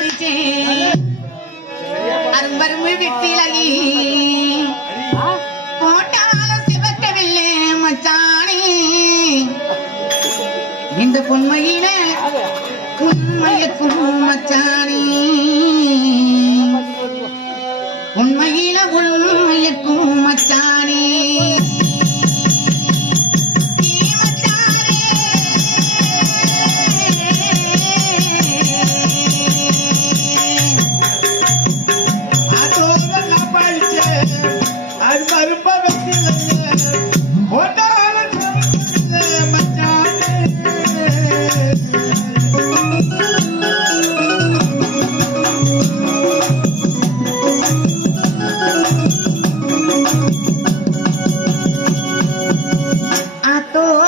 மறிச்சே அன்பருமை வெட்டிலி போட்டால சிவக்கவில்லை மச்சானே. இந்த பொன்மையில உண்மையக்கும் மச்சானே. உண்மையில உண்மையக்கும் மச்சானே. todo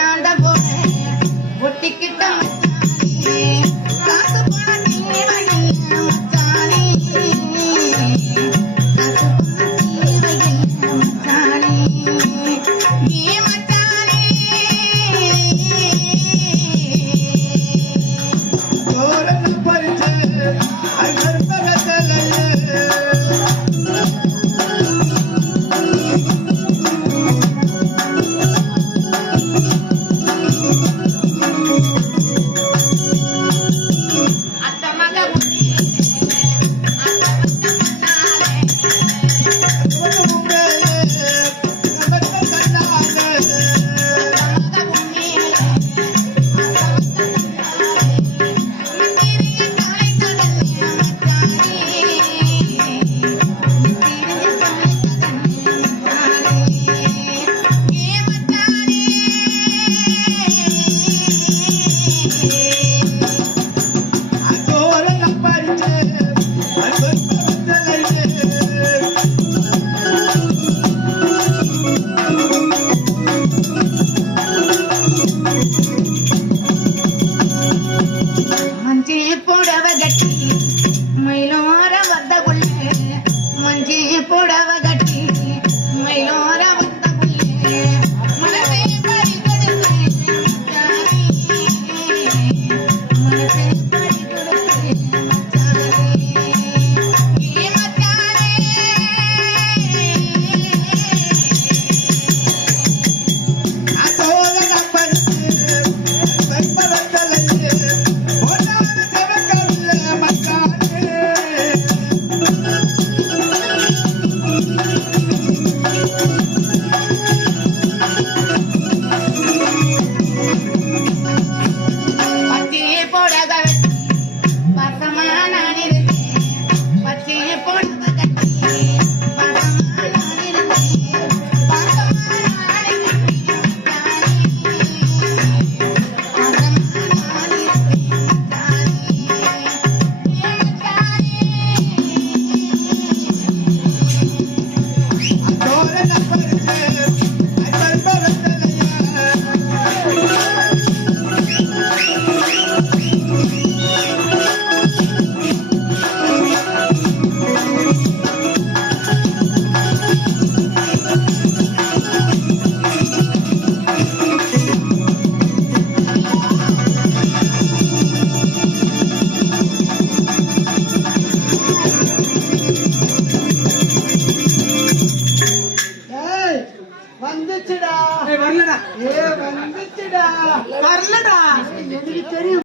காந்த போல ஒட்டிக்கிட்ட ఏ